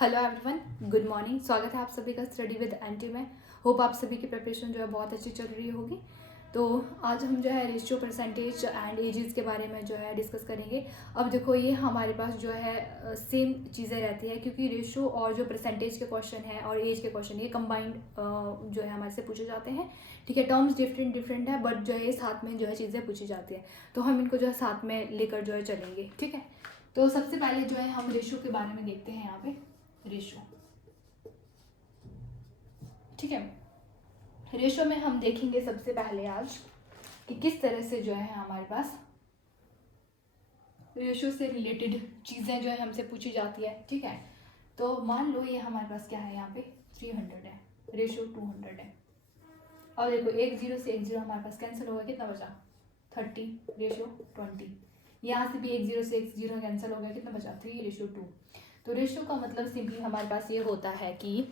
Hello everyone, good morning. स्वागत है आप सभी का स्टडी विद एंटी में। होप आप सभी की प्रिपरेशन जो है बहुत अच्छी चल रही होगी। तो आज हम जो है रेशियो, परसेंटेज एंड एजेस के बारे में जो है डिस्कस करेंगे। अब देखो, ये हमारे पास जो है सेम चीज़ें रहती है, क्योंकि रेशियो और जो परसेंटेज के क्वेश्चन है और एज के क्वेश्चन ये कंबाइंड जो है हमारे से पूछे जाते हैं। ठीक है, टर्म्स डिफरेंट है, बट जो है साथ में जो है चीज़ें पूछी जाती है, तो हम इनको जो है साथ में लेकर जो है चलेंगे। ठीक है, तो सबसे पहले जो है हम रेशियो के बारे में देखते हैं। यहाँ पे रेशो, ठीक है, रेशो में हम देखेंगे सबसे पहले आज कि किस तरह से जो है हमारे पास रेशो से रिलेटेड चीज़ें जो है हमसे पूछी जाती है। ठीक है, तो मान लो ये हमारे पास क्या है, यहाँ पे 300 है, रेशो 200 है। और देखो, एक जीरो से एक जीरो हमारे पास कैंसिल होगा, कितना बचा 30 रेशो 20। यहाँ से भी एक जीरो से एक जीरो कैंसिल हो गया, कितना बचा 3 रेशो 2। तो रेशो का मतलब सिंपली हमारे पास ये होता है कि,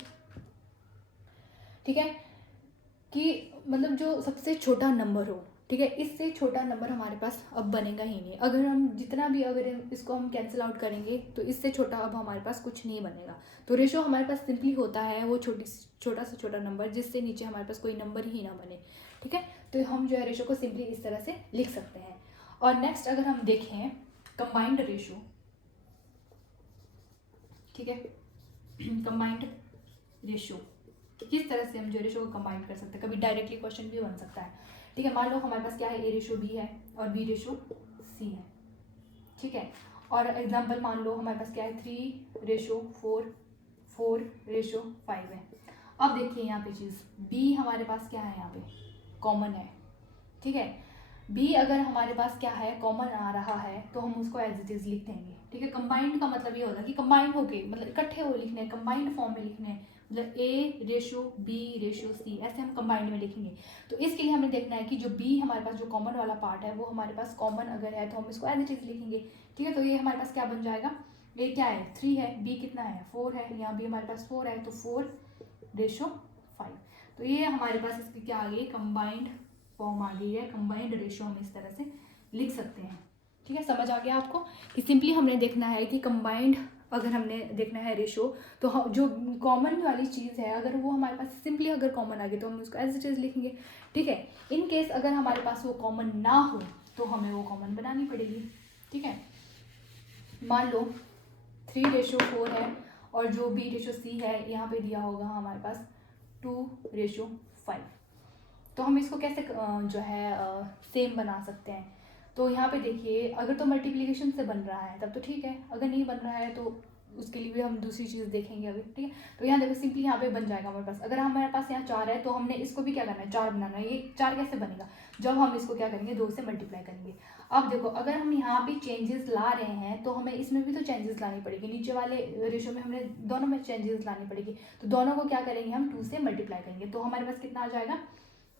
ठीक है, कि मतलब जो सबसे छोटा नंबर हो, ठीक है, इससे छोटा नंबर हमारे पास अब बनेगा ही नहीं। अगर हम जितना भी अगर इसको हम कैंसिल आउट करेंगे तो इससे छोटा अब हमारे पास कुछ नहीं बनेगा। तो रेशो हमारे पास सिंपली होता है वो छोटा से छोटा नंबर जिससे नीचे हमारे पास कोई नंबर ही ना बने। ठीक है, तो हम जो है रेशो को सिंपली इस तरह से लिख सकते हैं। और नेक्स्ट अगर हम देखें कंबाइंड रेशो, ठीक है, कंबाइंड रेशो किस तरह से हम जो रेशो को कंबाइन कर सकते हैं, कभी डायरेक्टली क्वेश्चन भी बन सकता है। ठीक है, मान लो हमारे पास क्या है, ए रेशो बी है और बी रेशो सी है। ठीक है, और एग्जांपल मान लो हमारे पास क्या है, 3 रेशो 4, 4 रेशो 5 है। अब देखिए यहाँ पे चीज़ बी हमारे पास क्या है, यहाँ पे कॉमन है। ठीक है, बी अगर हमारे पास क्या है, कॉमन आ रहा है, तो हम उसको एज इट इज लिख देंगे। ठीक है, कंबाइंड का मतलब ये होता है कि कंबाइंड होके मतलब इकट्ठे हो लिखने हैं, कंबाइंड फॉर्म में लिखने हैं, मतलब ए रेशो बी रेशो सी, ऐसे हम कंबाइंड में लिखेंगे। तो इसके लिए हमें देखना है कि जो बी हमारे पास जो कॉमन वाला पार्ट है वो हमारे पास कॉमन अगर है तो हम इसको एज इट इज लिखेंगे। ठीक है, तो ये हमारे पास क्या बन जाएगा, ए क्या है 3 है, बी कितना है 4 है, यहाँ भी हमारे पास 4 है, तो 4 रेशो 5। तो ये हमारे पास इसकी क्या आ गई, कंबाइंड फॉर्म आ गई है। कंबाइंड रेशो हम इस तरह से लिख सकते हैं। ठीक है, समझ आ गया आपको कि सिंपली हमने देखना है कि कंबाइंड अगर हमने देखना है रेशो, तो जो कॉमन वाली चीज़ है अगर वो हमारे पास सिंपली अगर कॉमन आ गई तो हम उसको एज इट इज लिखेंगे। ठीक है, इन केस अगर हमारे पास वो कॉमन ना हो तो हमें वो कॉमन बनानी पड़ेगी। ठीक है, मान लो 3 रेशो 4 है और जो बी रेशो सी है यहाँ पे दिया होगा हमारे पास 2 रेशो 5। तो हम इसको कैसे जो है सेम बना सकते हैं। तो यहाँ पे देखिए, अगर तो मल्टीप्लिकेशन से बन रहा है तब तो ठीक है, अगर नहीं बन रहा है तो उसके लिए भी हम दूसरी चीज़ देखेंगे अभी। ठीक है, तो यहाँ देखो सिंपली यहाँ पे बन जाएगा हमारे पास। अगर हमारे पास यहाँ 4 है तो हमने इसको भी क्या करना है, 4 बनाना है। ये 4 कैसे बनेगा, जब हम इसको क्या करेंगे, 2 से मल्टीप्लाई करेंगे। अब देखो, अगर हम यहाँ पे चेंजेस ला रहे हैं तो हमें इसमें भी तो चेंजेस लानी पड़ेगी, नीचे वाले रेशो में हमने दोनों में चेंजेस लानी पड़ेगी। तो दोनों को क्या करेंगे, हम 2 से मल्टीप्लाई करेंगे। तो हमारे पास कितना आ जाएगा,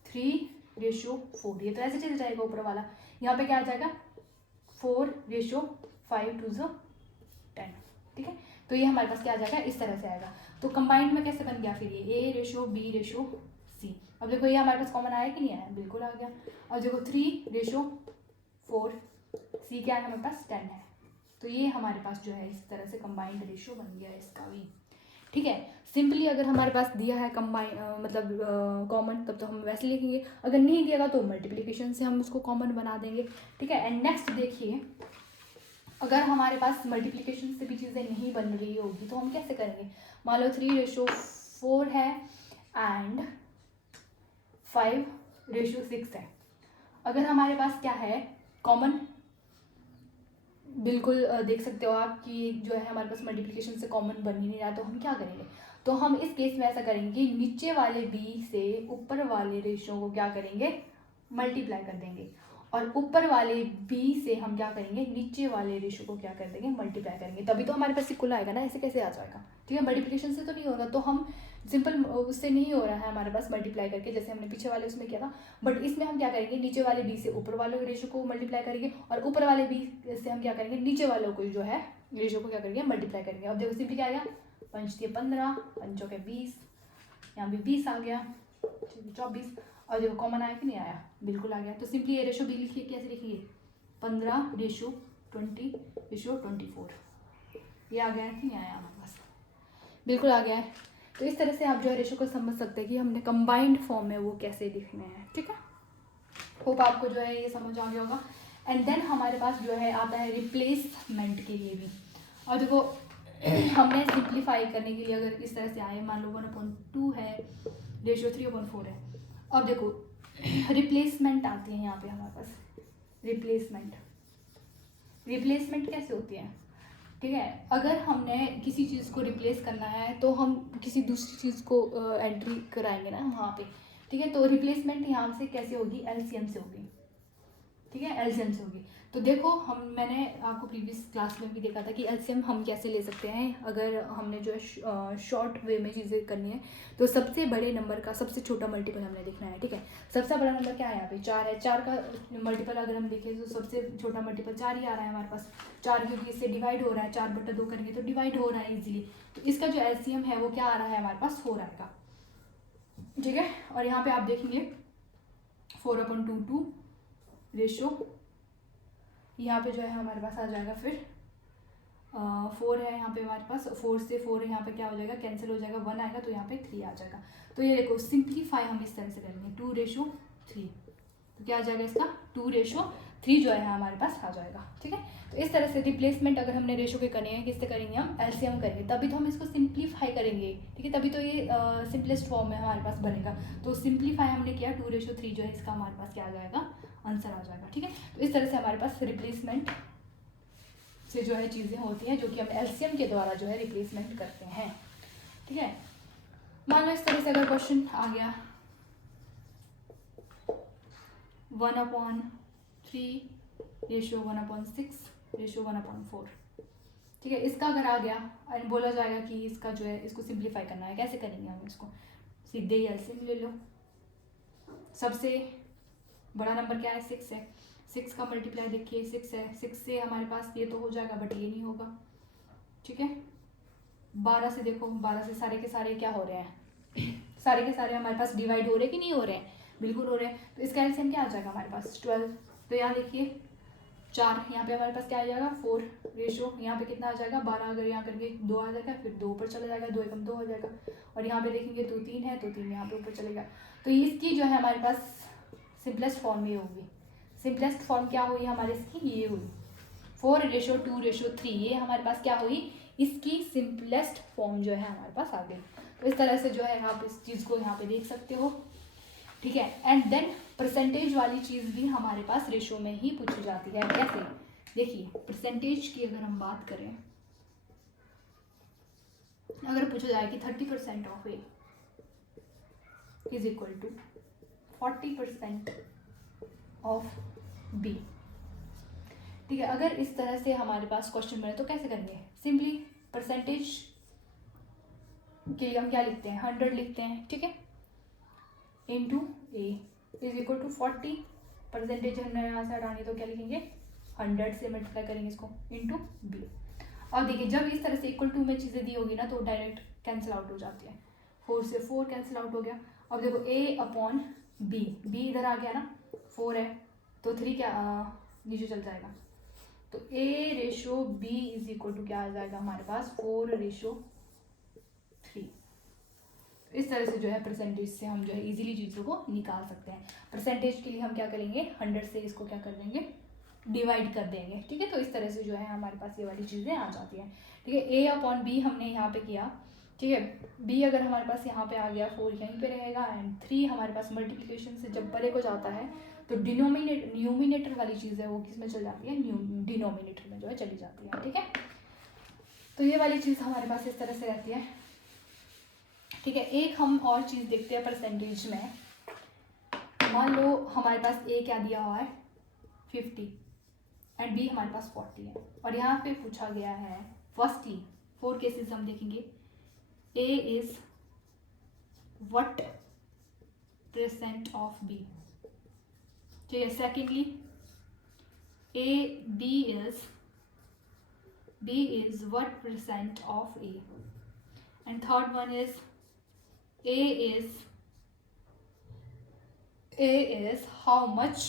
3 रेशो 4। ये तो ऐसे चल जाएगा ऊपर वाला, यहाँ पे क्या आ जाएगा 4 रेशो 5 2 10। ठीक है, तो ये हमारे पास क्या आ जाएगा, इस तरह से आएगा। तो कंबाइंड में कैसे बन गया फिर ये ए रेशो बी रेशो सी। अब देखो ये हमारे पास कॉमन आया कि नहीं आया, बिल्कुल आ गया। और देखो 3 रेशो 4 सी क्या है हमारे पास 10 है। तो ये हमारे पास जो है इस तरह से कंबाइंड रेशो बन गया इसका भी। ठीक है, सिंपली अगर हमारे पास दिया है कंबाइन मतलब कॉमन, तब तो हम वैसे लिखेंगे। अगर नहीं दिएगा तो मल्टीप्लिकेशन से हम उसको कॉमन बना देंगे। ठीक है, एंड नेक्स्ट देखिए, अगर हमारे पास मल्टीप्लिकेशन से भी चीज़ें नहीं बन रही होगी तो हम कैसे करेंगे। मान लो 3 रेशो 4 है एंड 5 रेशो 6 है। अगर हमारे पास क्या है कॉमन, बिल्कुल देख सकते हो आप कि जो है हमारे पास मल्टीप्लिकेशन से कॉमन बन ही नहीं रहा, तो हम क्या करेंगे। तो हम इस केस में ऐसा करेंगे कि नीचे वाले बी से ऊपर वाले रेशो को क्या करेंगे, मल्टीप्लाई कर देंगे। और ऊपर वाले बी से हम क्या करेंगे, नीचे वाले रेशो को क्या कर देंगे, मल्टीप्लाई करेंगे। तभी तो हमारे पास इक्वल आएगा ना, ऐसे कैसे आ जाएगा। ठीक है, मल्टीप्लिकेशन से तो नहीं होगा, तो हम सिंपल उससे नहीं हो रहा है हमारे पास मल्टीप्लाई करके, जैसे हमने पीछे वाले उसमें किया था। बट इसमें हम क्या करेंगे, नीचे वाले बी से ऊपर वाले रेशो को मल्टीप्लाई करेंगे और ऊपर वाले बी से हम क्या करेंगे, नीचे वालों को जो है रेशो को क्या करेंगे, मल्टीप्लाई करेंगे। अब देखो सिंपली क्या आएगा, 5 × 15 5 × 20, यहाँ भी 20 आ गया, 24। और देखो कॉमन आया कि नहीं आया, बिल्कुल आ गया। तो सिंपली ये रेशो बी लिखिए, कैसे लिखिए, 15 रेशो 20 रेशो 24। ये आ गया कि नहीं आया हमारे पास। बिल्कुल आ गया है। तो इस तरह से आप जो है रेशो को समझ सकते हैं कि हमने कंबाइंड फॉर्म में वो कैसे लिखने हैं, ठीक है। होप आपको जो है ये समझ आ गया होगा। एंड देन हमारे पास जो है आता है रिप्लेसमेंट के लिए भी। और देखो हमने सिंप्लीफाई करने के लिए अगर इस तरह से आए, मान लो 1/2 है, रेशियो 3/4 है। अब देखो रिप्लेसमेंट आती है यहाँ पे हमारे पास। रिप्लेसमेंट कैसे होती है, ठीक है। अगर हमने किसी चीज़ को रिप्लेस करना है तो हम किसी दूसरी चीज़ को एंट्री कराएंगे ना वहाँ पे, ठीक है। तो रिप्लेसमेंट यहाँ से कैसे होगी, एलसीएम से होगी, ठीक है, एलसीएम से होगी। तो देखो मैंने आपको प्रीवियस क्लास में भी देखा था कि एलसीएम हम कैसे ले सकते हैं। अगर हमने जो है शॉर्ट वे में चीज़ें करनी है तो सबसे बड़े नंबर का सबसे छोटा मल्टीपल हमने देखना है, ठीक है। सबसे बड़ा नंबर क्या है यहाँ पे, 4 है। 4 का मल्टीपल अगर हम देखें तो सबसे छोटा मल्टीपल 4 ही आ रहा है हमारे पास। 4 क्योंकि इससे डिवाइड हो रहा है, 4/2 करेंगे तो डिवाइड हो रहा है इजीली। तो इसका जो एलसीएम है वो क्या आ रहा है हमारे पास, 4 आएगा, ठीक है। और यहाँ पे आप देखेंगे 4/2 रेशो, यहाँ पे जो है हमारे पास आ जाएगा फिर 4 है यहाँ पे हमारे पास, 4 से 4 यहाँ पे क्या हो जाएगा, कैंसिल हो जाएगा, 1 आएगा तो यहाँ पे 3 आ जाएगा। तो ये देखो सिंप्लीफाई हम इस तरह से करेंगे 2/3, तो क्या आ जाएगा इसका 2/3 जो है हमारे पास आ जाएगा, ठीक है। तो इस तरह से रिप्लेसमेंट अगर हमने रेशो के करनी है, किससे करेंगे हम, एलसीएम करेंगे, तभी तो हम इसको सिंप्लीफाई करेंगे, ठीक है। तभी तो ये सिंपलेस्ट फॉर्म में हमारे पास बनेगा। तो सिंप्लीफाई हमने किया 2/3 जो है इसका हमारे पास क्या आ जाएगा, आंसर आ जाएगा, ठीक है। तो इस तरह से हमारे पास रिप्लेसमेंट से जो है चीज़ें होती हैं जो कि हम एलसीएम के द्वारा जो है रिप्लेसमेंट करते हैं, ठीक है। मान लो इस तरह से अगर क्वेश्चन आ गया 1/3 रेशियो 1/6 रेशियो 1/4, ठीक है। इसका अगर आ गया और बोला जाएगा कि इसका जो है इसको सिंप्लीफाई करना है, कैसे करेंगे हम इसको, सीधे ही एलसीएम ले लो। सबसे बड़ा नंबर क्या है, 6 है। 6 का मल्टीप्लाई देखिए 6 है, 6 से हमारे पास ये तो हो जाएगा बट ये नहीं होगा, ठीक है। 12 से देखो, 12 से सारे के सारे क्या हो रहे हैं सारे के सारे हमारे पास डिवाइड हो रहे हैं कि नहीं हो रहे हैं, बिल्कुल हो रहे हैं। तो इसका एलसीएम क्या आ जाएगा हमारे पास 12। तो यहाँ देखिए 4, यहाँ पे हमारे पास क्या आ जाएगा 4 रेशो, यहाँ पे कितना आ जाएगा 12, अगर यहाँ करके 2 आ जाएगा, फिर 2 ऊपर चला जाएगा, 2 एकम 2 हो जाएगा। और यहाँ पे देखेंगे तो 3 है तो 3 यहाँ पे ऊपर चलेगा। तो इसकी जो है हमारे पास सिंपलेस्ट फॉर्म ये होगी। सिंपलेस्ट फॉर्म क्या हुई हमारे इसकी, ये हुई 4/2/3, ये हमारे पास क्या हुई, इसकी सिंपलेस्ट फॉर्म जो है हमारे पास आ गई। तो इस तरह से जो है आप इस चीज़ को यहाँ पे देख सकते हो, ठीक है। एंड देन परसेंटेज वाली चीज़ भी हमारे पास रेशो में ही पूछी जाती है। कैसे, देखिए परसेंटेज की अगर हम बात करें, अगर पूछा जाए कि 30% of A is equal to 40% of B, ठीक है। अगर इस तरह से हमारे पास क्वेश्चन बने तो कैसे करेंगे, सिंपली परसेंटेज के लिए हम क्या लिखते हैं, 100 लिखते हैं, ठीक है, into A is equal to 40, percentage हमने यहाँ से हटानी तो क्या लिखेंगे 100 से मल्टीप्लाई करेंगे इसको इंटू बी। और देखिए जब इस तरह से इक्वल टू में चीज़ें दी होगी ना तो डायरेक्ट कैंसिल आउट हो जाती है, 4 से 4 कैंसिल आउट हो गया। अब देखो A/B, बी इधर आ गया ना, 4 है तो 3 क्या नीचे चल जाएगा, तो A/B इज इक्वल टू क्या आ जाएगा हमारे पास 4/3। इस तरह से जो है परसेंटेज से हम जो है इजीली चीज़ों को निकाल सकते हैं। परसेंटेज के लिए हम क्या करेंगे 100 से इसको क्या कर देंगे, डिवाइड कर देंगे, ठीक है। तो इस तरह से जो है हमारे पास ये वाली चीज़ें आ जाती हैं, ठीक है। A/B हमने यहाँ पे किया, ठीक है। B अगर हमारे पास यहाँ पे आ गया 4 यहीं पे रहेगा, एंड 3 हमारे पास मल्टीप्लिकेशन से जब परे को जाता है तो न्यूमिनेटर वाली चीज़ है वो किस में चल जाती है, डिनोमिनेटर में जो है चली जाती है, ठीक है। तो ये वाली चीज़ हमारे पास इस तरह से रहती है, ठीक है। एक हम और चीज़ देखते हैं परसेंटेज में। मान लो हमारे पास A क्या दिया हुआ है 50 एंड B हमारे पास 40 है, और यहाँ पे पूछा गया है फर्स्टली 4 केसेस हम देखेंगे, A is what % of B, ठीक है। Secondly B is what % of A, and third one is A is how much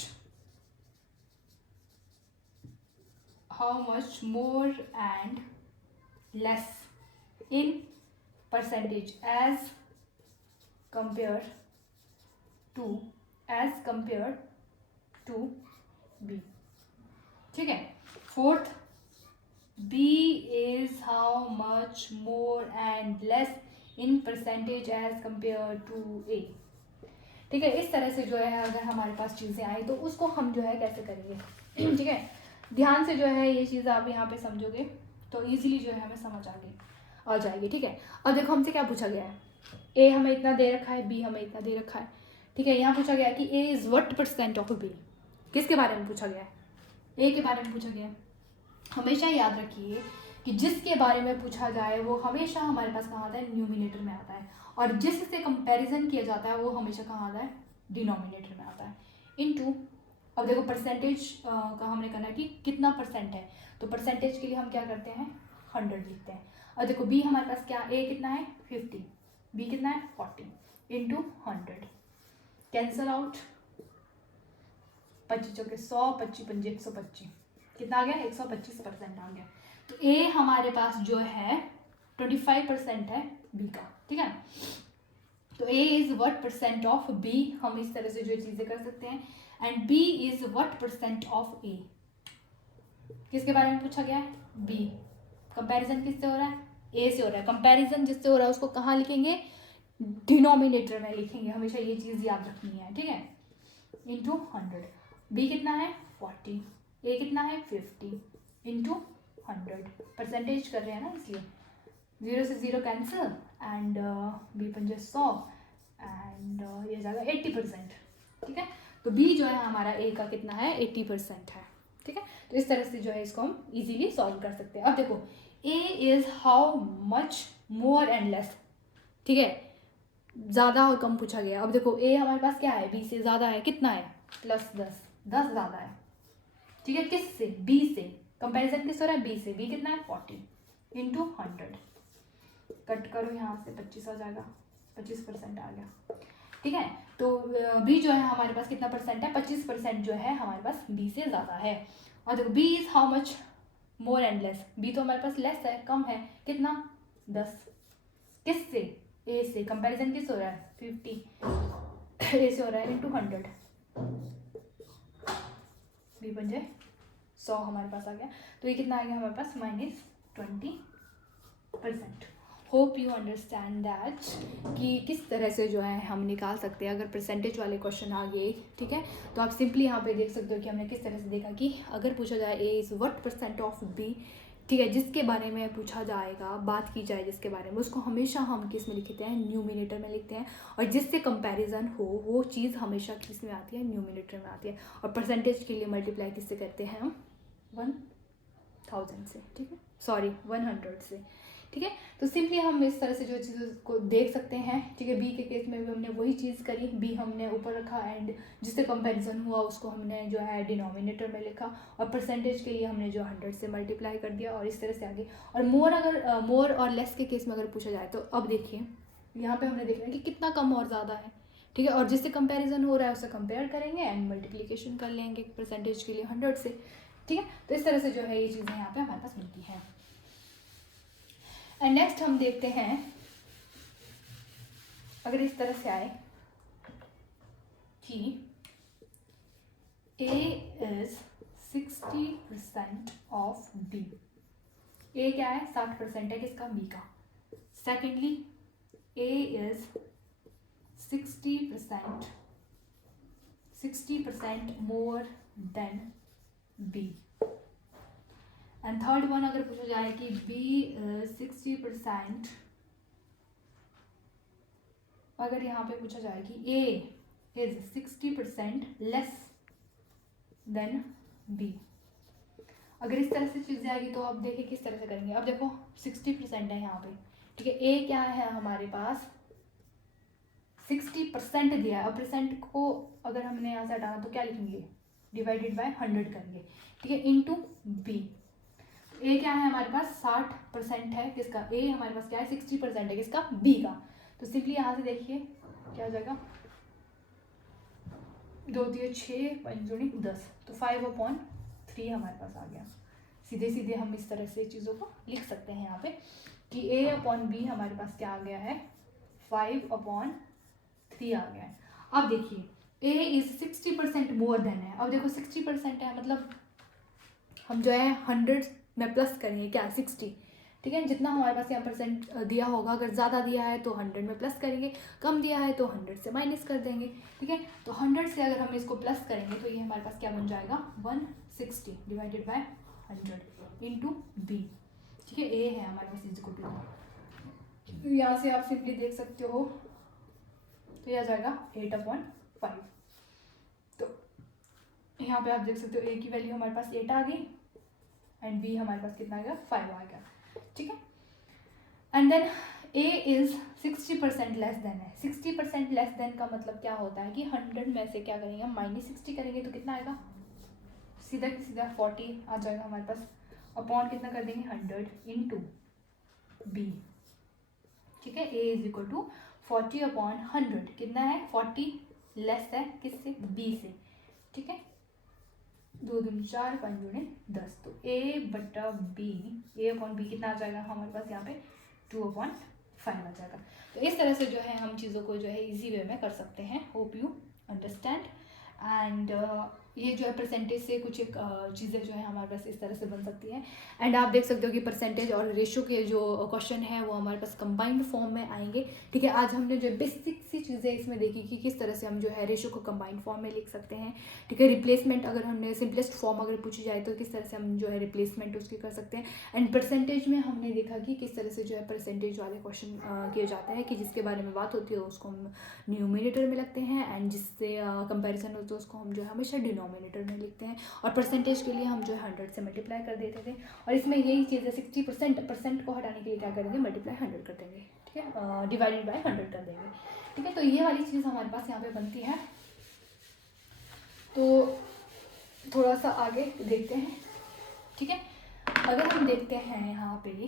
more and less in percentage as compare to B. ठीक है। Fourth, B is how much more and less in percentage as compare to A. ठीक है। इस तरह से जो है अगर हमारे पास चीज़ें आई तो उसको हम जो है कैसे करेंगे। ठीक है। ध्यान से जो है ये चीज़ आप यहाँ पे समझोगे तो इजीली जो है हमें समझ आ जाएगी। ठीक है। अब देखो हमसे क्या पूछा गया है, ए हमें इतना दे रखा है, बी हमें इतना दे रखा है। ठीक है। यहाँ पूछा गया है कि A is what percent of B. किसके बारे में पूछा गया है? ए के बारे में पूछा गया है। हमेशा याद रखिए कि जिसके बारे में पूछा जाए वो हमेशा हमारे पास कहाँ आता है, न्यूमिनेटर में आता है, और जिससे कंपैरिजन किया जाता है वो हमेशा कहाँ आता है, डिनोमिनेटर में आता है। इनटू, अब देखो परसेंटेज का हमने करना है कि कितना परसेंट है, तो परसेंटेज के लिए हम क्या करते हैं, 100 लिखते हैं। और देखो बी हमारे पास क्या, ए कितना है 50, बी कितना है 40 इंटू 100, कैंसल आउट, 25 चौके 100, 25 पंजे 125, कितना आ गया 125% आ गया। तो ए हमारे पास जो है 25% है बी का। ठीक है। तो A is what percent of B, हम इस तरह से जो चीजें कर सकते हैं। And B is what percent of A. किसके बारे में पूछा गया है, बी। कंपैरिजन किससे हो रहा है, ए से हो रहा है। कंपैरिजन जिससे हो रहा है उसको कहाँ लिखेंगे, डिनोमिनेटर में लिखेंगे, हमेशा ये चीज याद रखनी है। ठीक है। इंटू 100, बी कितना है 40, ए कितना है 50 इंटू 100, परसेंटेज कर रहे हैं ना इसलिए 0 से 0 कैंसिल, एंड बी पंजे 100 एंड ये जाएगा 80%। ठीक है। तो बी जो है हमारा ए का कितना है 80% है। ठीक है। तो इस तरह से जो है इसको हम इजीली सॉल्व कर सकते हैं। अब देखो A is how much more and less. ठीक है। ज़्यादा और कम पूछा गया। अब देखो ए हमारे पास क्या है, बी से ज़्यादा है, कितना है +10, 10 ज़्यादा है। ठीक है। किस से, बी से। कंपैरिजन किस हो रहा है, बी से। बी कितना है 40 इंटू 100, कट करो यहाँ से 25 आ जाएगा, 25% आ गया। ठीक है। तो बी जो है हमारे पास कितना परसेंट है, 25% जो है हमारे पास बी से ज़्यादा है। और देखो B is how much more and less, B तो हमारे पास लेस है, कम है, कितना 10, किस से, ए से। कंपैरिजन किस हो रहा है 50 ए से हो रहा है इंटू 100, बी पंजे 100 हमारे पास आ गया। तो ये कितना आ गया हमारे पास -20%। होप यू अंडरस्टैंड दैट कि किस तरह से जो है हम निकाल सकते हैं अगर परसेंटेज वाले क्वेश्चन आ गए। ठीक है। तो आप सिंपली यहाँ पे देख सकते हो कि हमने किस तरह से देखा कि अगर पूछा जाए A is what percent of B. ठीक है। जिसके बारे में पूछा जाएगा, बात की जाए जिसके बारे में, उसको हमेशा हम किस में लिखते हैं, न्यूमिनेटर में लिखते हैं, और जिससे कंपैरिजन हो वो चीज़ हमेशा किस में आती है, न्यूमिनेटर में आती है। और परसेंटेज के लिए मल्टीप्लाई किससे करते हैं हम, 1000 से। ठीक है, सॉरी 100 से। ठीक है। तो सिंपली हम इस तरह से जो चीज़ों को देख सकते हैं। ठीक है। बी के केस में भी हमने वही चीज़ करी, बी हमने ऊपर रखा एंड जिससे कंपैरिजन हुआ उसको हमने जो है डिनोमिनेटर में लिखा, और परसेंटेज के लिए हमने जो 100 से मल्टीप्लाई कर दिया, और इस तरह से आगे। और मोर और लेस के केस में अगर पूछा जाए तो अब देखिए यहाँ पे हमने देखना है कि कितना कम और ज़्यादा है। ठीक है। और जिससे कंपैरिजन हो रहा है उससे कंपेयर करेंगे एंड मल्टीप्लिकेशन कर लेंगे परसेंटेज के लिए 100 से। ठीक है। तो इस तरह से जो है ये चीज़ें यहाँ पे हमारे पास मिलती हैं। एंड नेक्स्ट हम देखते हैं, अगर इस तरह से आए कि A is 60% of B। A क्या है, 60% है किसका, B का। Secondly A is 60% more than B। And third one अगर पूछा जाए कि B इज 60%, अगर यहाँ पे पूछा जाए कि A is 60% less then B, अगर इस तरह से चीज़ें आएगी तो आप देखिए किस तरह से करेंगे। अब देखो 60% है यहाँ पे। ठीक है। A क्या है हमारे पास 60% दिया है। अब परसेंट को अगर हमने यहाँ से हटाना तो क्या लिखेंगे, डिवाइडेड बाय 100 करेंगे। ठीक है। Into B। ए क्या है हमारे पास 60% है किसका, ए हमारे पास क्या है 60% है किसका, बी का। तो सिंपली यहाँ से देखिए क्या हो जाएगा, 2 दिए 6, 5 दूनी 10, तो 5/3 हमारे पास आ गया। सीधे सीधे हम इस तरह से चीज़ों को लिख सकते हैं यहाँ पे। कि A/B हमारे पास क्या आ गया है 5/3 आ गया है। अब देखिए A इज 60% मोर देन है। अब देखो 60% है मतलब हम जो है 100 में प्लस करेंगे क्या 60, ठीक है। जितना हमारे पास यहाँ परसेंट दिया होगा, अगर ज़्यादा दिया है तो 100 में प्लस करेंगे, कम दिया है तो 100 से माइनस कर देंगे, ठीक है। तो 100 से अगर हम इसको प्लस करेंगे तो ये हमारे पास क्या बन जाएगा 160 डिवाइडेड बाय 100 इंटू बी, ठीक है। ए है हमारे पास इज इक्वल टू, यहाँ से आप सिंपली देख सकते हो तो यह आ जाएगा 8/5। तो यहाँ पे आप देख सकते हो ए की वैल्यू हमारे पास 8 आ गई एंड बी हमारे पास कितना आ गया 5 आ गया, ठीक है। And then A is 60% less than है। 60% लेस देन का मतलब क्या होता है कि 100 में से क्या करेंगे हम -60 करेंगे तो कितना आएगा, सीधा की सीधा 40 आ जाएगा हमारे पास। अपॉन कितना कर देंगे 100 इंटू बी, ठीक है। ए इज इक्वल टू 40/100 कितना है 40 लेस है किससे बी से, ठीक है। 2 दूनी 4 5 दूनी 10, तो A/B A/B कितना आ जाएगा हमारे पास यहाँ पे 2/5 आ जाएगा। तो इस तरह से जो है हम चीज़ों को जो है इजी वे में कर सकते हैं। Hope you understand. एंड ये जो है परसेंटेज से कुछ एक चीज़ें जो है हमारे पास इस तरह से बन सकती हैं। एंड आप देख सकते हो कि परसेंटेज और रेशो के जो क्वेश्चन है वो हमारे पास कंबाइंड फॉर्म में आएंगे, ठीक है। आज हमने जो बेसिक सी चीज़ें इसमें देखी कि किस तरह से हम जो है रेशो को कंबाइंड फॉर्म में लिख सकते हैं, ठीक है। रिप्लेसमेंट अगर हमने सिंपलेस्ट फॉर्म अगर पूछी जाए तो किस तरह से हम जो है रिप्लेसमेंट उसकी कर सकते हैं। एंड परसेंटेज में हमने देखा कि किस तरह से जो है परसेंटेज वाले क्वेश्चन किए जाते हैं कि जिसके बारे में बात होती है उसको हम न्यूमिनेटर में लिखते हैं एंड जिससे कंपैरिजन होता है उसको हम जो है हमेशा डिनोमिनेटर में लिखते हैं। और परसेंटेज के लिए हम जो है 100 से मल्टीप्लाई कर देते थे। और इसमें यही चीज़ है 60% को हटाने के लिए क्या करेंगे मल्टीप्लाई 100 कर देंगे, ठीक है, डिवाइडेड बाय 100 कर देंगे, ठीक है। तो ये वाली चीज़ हमारे पास यहाँ पे बनती है। तो थोड़ा सा आगे देखते हैं, ठीक है। अगर हम देखते हैं यहाँ पे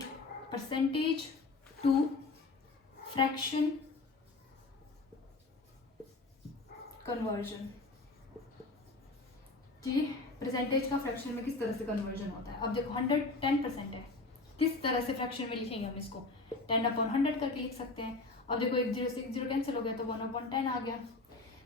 परसेंटेज टू फ्रैक्शन कन्वर्जन, जी परसेंटेज का फ्रैक्शन में किस तरह से कन्वर्जन होता है। अब देखो 110% है, किस तरह से फ्रैक्शन में लिखेंगे हम इसको 10/100 करके लिख सकते हैं। अब देखो 1 0 से 1 0 कैंसिल हो गया तो 1/10 आ गया।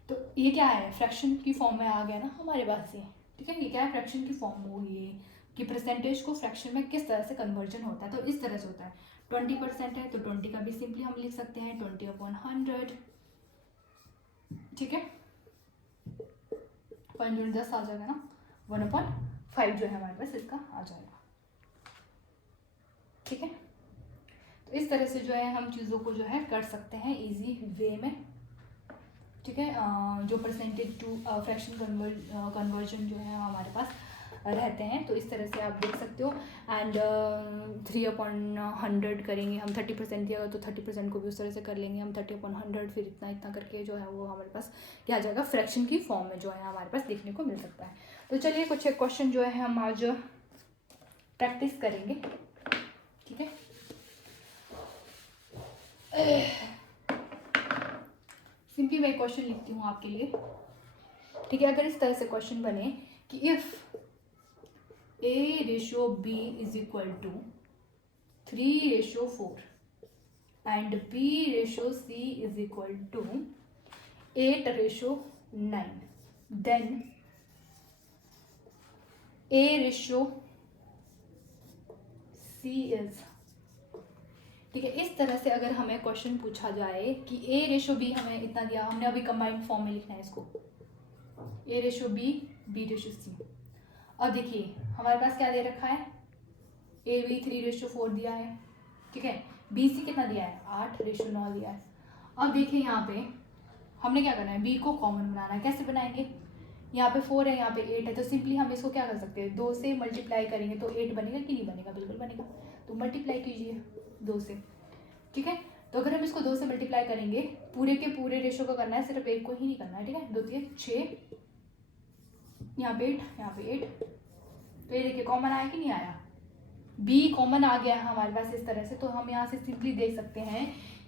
तो ये क्या है फ्रैक्शन की फॉर्म में आ गया ना हमारे पास ये, ठीक है। ये क्या है फ्रैक्शन की फॉर्म होगी कि परसेंटेज को फ्रैक्शन में किस तरह से कन्वर्जन होता है। तो इस तरह से होता है 20% है तो 20 का भी सिंपली हम लिख सकते हैं 20/100, ठीक है। 5×10 आ जाएगा ना 1/5 जो है हमारे पास इसका आ जाएगा, ठीक है। तो इस तरह से जो है हम चीज़ों को जो है कर सकते हैं इजी वे में, ठीक है। जो परसेंटेज टू फ्रैक्शन कन्वर्जन जो है हमारे पास रहते हैं तो इस तरह से आप देख सकते हो। एंड 3/100 करेंगे हम, 30% दिया तो 30% को भी उस तरह से कर लेंगे हम 30/100, फिर इतना इतना करके जो है वो हमारे पास क्या आ जाएगा फ्रैक्शन की फॉर्म में जो है हमारे पास देखने को मिल सकता है। तो चलिए कुछ एक क्वेश्चन जो है हम आज प्रैक्टिस करेंगे, ठीक है। सिंपली मैं क्वेश्चन लिखती हूँ आपके लिए, ठीक है। अगर इस तरह से क्वेश्चन बने कि if A/B is equal to 3/4 and B/C is equal to 8/9 then A/C is, ठीक है। इस तरह से अगर हमें क्वेश्चन पूछा जाए कि A/B हमें इतना दिया, हमने अभी कंबाइंड फॉर्म में लिखना है इसको A/B B/C। अब देखिए हमारे पास क्या दे रखा है AB 3/4 दिया है, ठीक है। BC कितना दिया है 8/9 दिया है। अब देखिए यहाँ पे हमने क्या करना है B को कॉमन बनाना है। कैसे बनाएंगे, यहाँ पे 4 है यहाँ पे 8 है तो सिंपली हम इसको क्या कर सकते हैं 2 से मल्टीप्लाई करेंगे तो 8 बनेगा कि नहीं बनेगा, बिल्कुल बनेगा। तो मल्टीप्लाई कीजिए 2 से, ठीक है। तो अगर हम इसको 2 से मल्टीप्लाई करेंगे पूरे के पूरे रेशो का करना है, सिर्फ एक को ही नहीं करना है, ठीक है। 2 3 6 यहाँ पे 8 यहाँ पे 8, तो ये देखिए कॉमन आया कि नहीं आया, B कॉमन आ गया है हमारे पास इस तरह से। तो हम यहाँ से सिंपली देख सकते हैं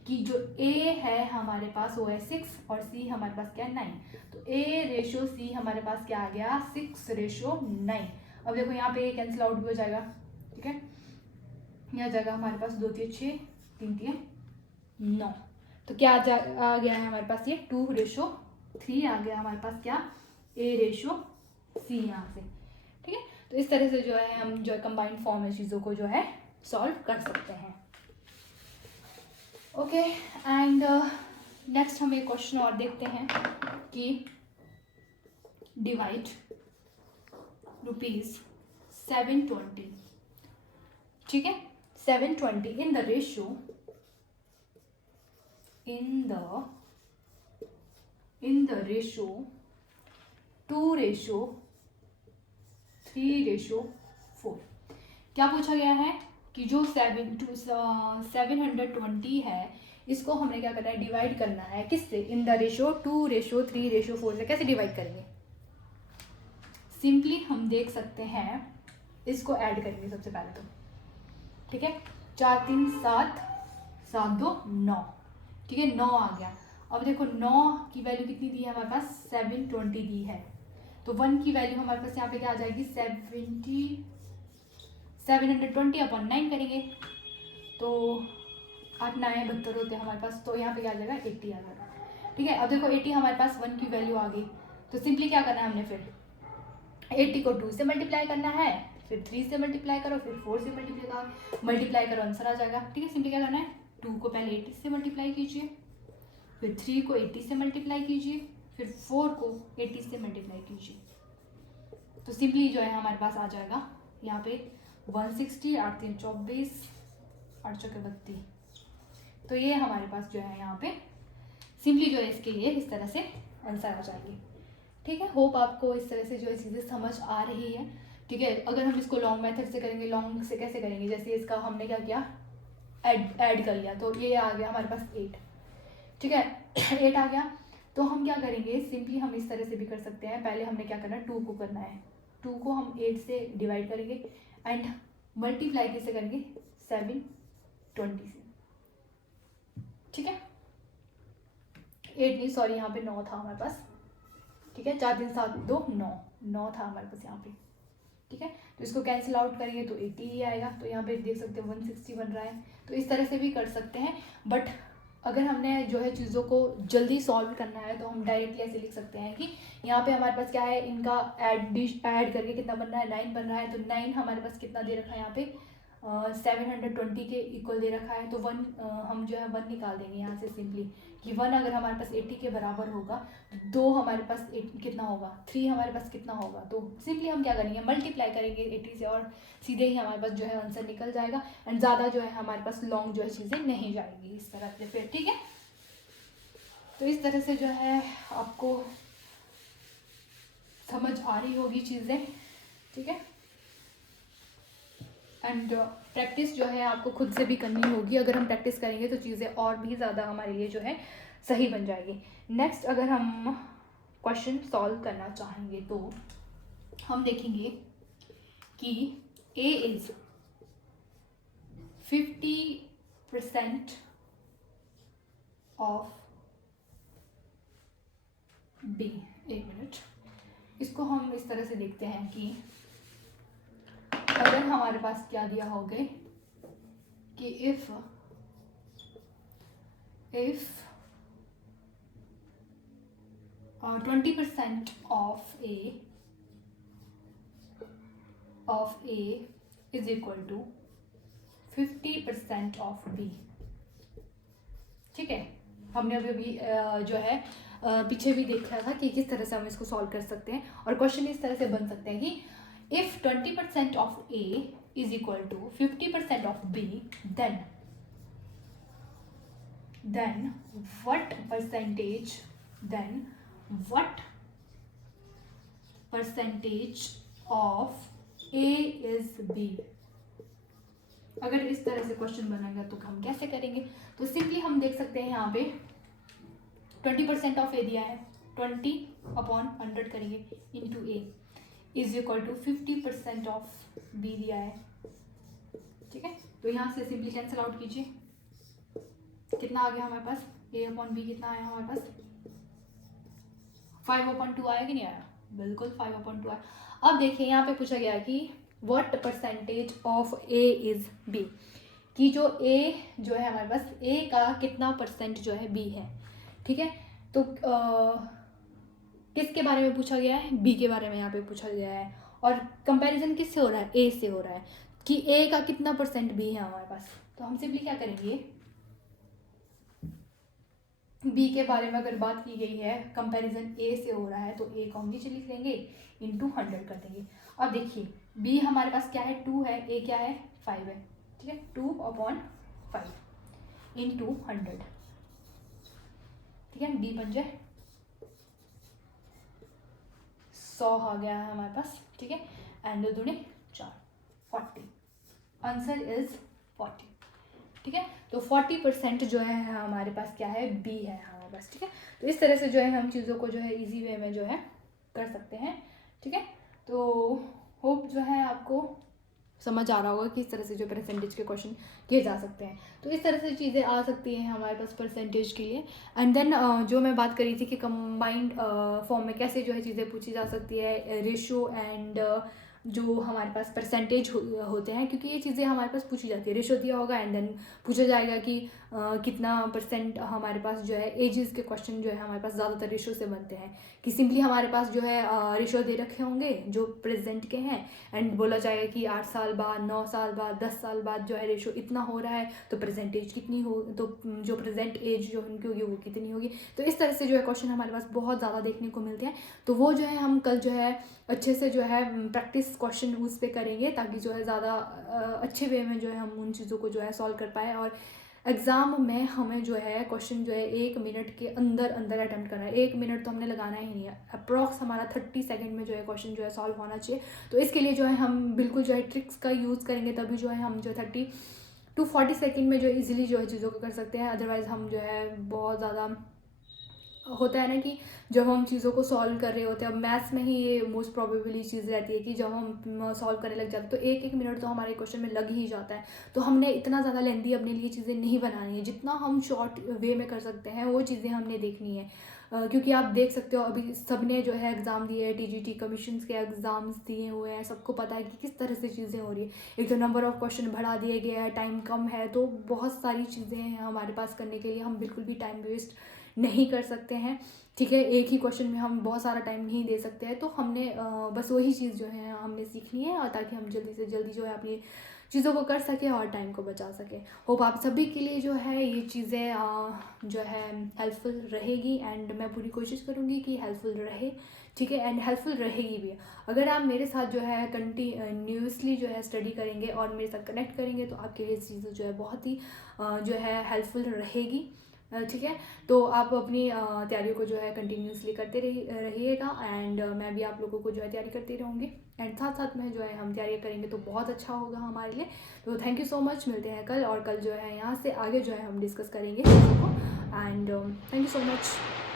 कि जो A है हमारे पास वो है 6 और C हमारे पास क्या है 9। तो A/C हमारे पास क्या आ गया 6/9। अब देखो यहाँ पे कैंसिल आउट भी हो जाएगा, ठीक है। यहाँ जाएगा हमारे पास 2 3 6 3 3 9। तो क्या आ गया है हमारे पास, ये 2:3 आ गया हमारे पास, क्या A/C यहाँ से। ठीक है, तो इस तरह से जो है हम जो है कंबाइंड फॉर्म में चीज़ों को जो है सॉल्व कर सकते हैं। ओके, एंड नेक्स्ट हम एक क्वेश्चन और देखते हैं कि डिवाइड ₹720, ठीक है, 720 इन द रेशियो 2:3:4। क्या पूछा गया है कि जो 720 है, इसको हमने क्या करना है, डिवाइड करना है किससे, इन द रेशियो 2:3:4 से। कैसे डिवाइड करेंगे, सिंपली हम देख सकते हैं, इसको ऐड करेंगे सबसे पहले तो। ठीक है, 4 3 7 7 2 9, ठीक है, 9 आ गया। अब देखो 9 की वैल्यू कितनी दी है हमारे पास, 720 दी है, तो 1 की वैल्यू हमारे पास यहाँ पे क्या आ जाएगी, 720/9 करेंगे तो 8 9 72 होते हैं हमारे पास, तो यहाँ पे क्या आ जाएगा, 80 आ जाएगा। ठीक है, अब देखो 80 हमारे पास 1 की वैल्यू आ गई, तो सिंपली क्या करना है हमने, फिर 80 को 2 से मल्टीप्लाई करना है, फिर 3 से मल्टीप्लाई करो, फिर 4 से मल्टीप्लाई करो, आंसर आ जाएगा। ठीक है, सिंपली क्या करना है, 2 को पहले 80 से मल्टीप्लाई कीजिए, फिर 3 को 80 से मल्टीप्लाई कीजिए, फिर 4 को 80 से मल्टीप्लाई कीजिए, तो सिंपली जो है हमारे पास आ जाएगा यहाँ पे 160, 8 3 24, 8 4 32। तो ये हमारे पास जो है यहाँ पे सिंपली जो है इसके लिए इस तरह से आंसर आ जाएंगे। ठीक है, होप आपको इस तरह से जो है चीज़ें समझ आ रही है। ठीक है, अगर हम इसको लॉन्ग मेथड से करेंगे, लॉन्ग से कैसे करेंगे, जैसे इसका हमने क्या किया, ऐड कर लिया, तो ये आ गया हमारे पास 8। ठीक है, 8 आ गया, तो हम क्या करेंगे, सिंपली हम इस तरह से भी कर सकते हैं। पहले हमने क्या करना है, 2 को करना है, 2 को हम 8 से डिवाइड करेंगे एंड मल्टीप्लाई किससे करेंगे, 720 से। ठीक है, 8 नहीं, सॉरी, यहाँ पे 9 था हमारे पास। ठीक है, 4 3 7 2 9 था हमारे पास यहाँ पे। ठीक है, तो इसको कैंसिल आउट करेंगे तो 80 ही आएगा, तो यहाँ पे देख सकते हैं 160 बन रहा है। तो इस तरह से भी कर सकते हैं, बट अगर हमने जो है चीज़ों को जल्दी सॉल्व करना है तो हम डायरेक्टली ऐसे लिख सकते हैं कि यहाँ पे हमारे पास क्या है, इनका ऐड करके कितना बन रहा है, 9 बन रहा है, तो 9 हमारे पास कितना दे रखा है यहाँ पे, 720 के इक्वल दे रखा है, तो 1 हम जो है 1 निकाल देंगे यहाँ से सिंपली, कि 1 अगर हमारे पास 80 के बराबर होगा तो 2 हमारे पास कितना होगा, 3 हमारे पास कितना होगा, तो सिंपली हम क्या करेंगे, मल्टीप्लाई करेंगे 80 से और सीधे ही हमारे पास जो है आंसर निकल जाएगा। एंड ज़्यादा जो है हमारे पास लॉन्ग जो है चीज़ें नहीं जाएगी इस तरह से फिर। ठीक है, तो इस तरह से जो है आपको समझ आ रही होगी चीज़ें। ठीक है, एंड प्रैक्टिस जो है आपको खुद से भी करनी होगी। अगर हम प्रैक्टिस करेंगे तो चीज़ें और भी ज़्यादा हमारे लिए जो है सही बन जाएगी। नेक्स्ट अगर हम क्वेश्चन सॉल्व करना चाहेंगे तो हम देखेंगे कि A इज 50% ऑफ B। एक मिनट, इसको हम इस तरह से देखते हैं कि अगर हमारे पास क्या दिया होगा कि if 20% of A is equal to 50% of B। ठीक है, हमने अभी जो है पीछे भी देखा था कि किस तरह से हम इसको सॉल्व कर सकते हैं, और क्वेश्चन इस तरह से बन सकते हैं कि if 20% of A is equal to 50% of B, then what percentage of A is B। अगर इस तरह से क्वेश्चन बनेगा तो हम कैसे करेंगे, तो सिंपली हम देख सकते हैं यहाँ पे 20% ऑफ A दिया है, 20/100 करेंगे into A is equal to 50% of B दिया है। ठीक है, तो यहाँ से सिंपली कैंसिल आउट कीजिए, कितना आ गया हमारे पास, A/B कितना आया हमारे पास, 5/2 आया कि नहीं आया, बिल्कुल 5/2 आया। अब देखिए यहाँ पे पूछा गया कि what percentage of A is B। कि जो ए जो है हमारे पास ए का कितना % जो है बी है, ठीक है। तो किसके बारे में पूछा गया है, बी के बारे में यहाँ पे पूछा गया है, और कंपैरिजन किससे हो रहा है, ए से हो रहा है कि ए का कितना % बी है हमारे पास। तो हम सिंपली क्या करेंगे, बी के बारे में अगर बात की गई है, कंपैरिजन ए से हो रहा है, तो ए को हम नीचे लिख लेंगे, इंटू 100 कर देंगे। अब देखिए बी हमारे पास क्या है, 2 है, ए क्या है, 5 है, ठीक है। 2/5 इंटू 100, ठीक है। डी बन जाए 100 आ गया है हमारे पास, ठीक है। एंड 2 दूनी 4, 40, आंसर इज 40, ठीक है। तो 40% जो है हमारे पास क्या है, बी है हमारे पास, ठीक है। तो इस तरह से जो है हम चीज़ों को जो है इजी वे में जो है कर सकते हैं, ठीक है। तो होप जो है आपको समझ आ रहा होगा कि इस तरह से जो परसेंटेज के क्वेश्चन किए जा सकते हैं। तो इस तरह से चीज़ें आ सकती हैं हमारे पास परसेंटेज के लिए। एंड देन जो मैं बात करी थी कि कंबाइंड फॉर्म में कैसे जो है चीज़ें पूछी जा सकती है, रेशो एंड जो हमारे पास परसेंटेज होते हैं, क्योंकि ये चीज़ें हमारे पास पूछी जाती है। रेशो दिया होगा एंड देन पूछा जाएगा कि कितना % हमारे पास जो है एजेस के क्वेश्चन जो है हमारे पास ज़्यादातर रेशो से बनते हैं, कि सिंपली हमारे पास जो है रेशो दे रखे होंगे जो प्रेजेंट के हैं, एंड बोला जाएगा कि 8 साल बाद, 9 साल बाद, 10 साल बाद जो है रेशो इतना हो रहा है, तो परसेंटेज कितनी हो, तो जो प्रेजेंट एज जो उनकी होगी वो कितनी होगी। तो इस तरह से जो है क्वेश्चन हमारे पास बहुत ज़्यादा देखने को मिलते हैं। तो वो जो है हम कल जो है अच्छे से जो है प्रैक्टिस क्वेश्चन उस पर करेंगे, ताकि जो है ज़्यादा अच्छे वे में जो है हम उन चीज़ों को जो है सॉल्व कर पाए। और एग्ज़ाम में हमें जो है क्वेश्चन जो है 1 मिनट के अंदर अंदर अटैम्प्ट करना है। 1 मिनट तो हमने लगाना ही नहीं है, अप्रॉक्स हमारा 30 सेकंड में जो है क्वेश्चन जो है सॉल्व होना चाहिए। तो इसके लिए जो है हम बिल्कुल जो है ट्रिक्स का यूज़ करेंगे, तभी जो है हम जो 30 to 40 सेकंड में जो ईजिली जो है चीज़ों को कर सकते हैं। अदरवाइज़ हम जो है बहुत ज़्यादा होता है ना कि जब हम चीज़ों को सॉल्व कर रहे होते हैं, अब मैथ्स में ही ये मोस्ट प्रोबेबली चीज़ रहती है कि जब हम सॉल्व करने लग जाते हैं तो 1-1 मिनट तो हमारे क्वेश्चन में लग ही जाता है। तो हमने इतना ज़्यादा लेंथी अपने लिए चीज़ें नहीं बनानी है, जितना हम शॉर्ट वे में कर सकते हैं वो चीज़ें हमने देखनी है। क्योंकि आप देख सकते हो अभी सबने जो है एग्ज़ाम दिए है, टीजीटी कमीशंस के एग्ज़ाम्स दिए हुए हैं, सबको पता है कि किस तरह से चीज़ें हो रही है। एक तो नंबर ऑफ़ क्वेश्चन बढ़ा दिए गए हैं, टाइम कम है, तो बहुत सारी चीज़ें हैं हमारे पास करने के लिए, हम बिल्कुल भी टाइम वेस्ट नहीं कर सकते हैं, ठीक है। एक ही क्वेश्चन में हम बहुत सारा टाइम नहीं दे सकते हैं। तो हमने बस वही चीज़ जो है हमने सीखनी है, और ताकि हम जल्दी से जल्दी जो है अपनी चीज़ों को कर सकें और टाइम को बचा सकें। होप आप सभी के लिए जो है ये चीज़ें जो है हेल्पफुल रहेगी, एंड मैं पूरी कोशिश करूँगी कि हेल्पफुल रहे, ठीक है। एंड हेल्पफुल रहेगी भी अगर आप मेरे साथ जो है कंटिन्यूसली जो है स्टडी करेंगे और मेरे साथ कनेक्ट करेंगे, तो आपके लिए चीज़ें जो है बहुत ही जो है हेल्पफुल रहेगी, ठीक है। तो आप अपनी तैयारियों को जो है कंटिन्यूसली करते रहिएगा, एंड मैं भी आप लोगों को जो है तैयारी करती रहूँगी, एंड साथ साथ में जो है हम तैयारी करेंगे तो बहुत अच्छा होगा हमारे लिए। तो थैंक यू सो मच, मिलते हैं कल, और कल जो है यहाँ से आगे जो है हम डिस्कस करेंगे चीज़ों को, and thank you so much.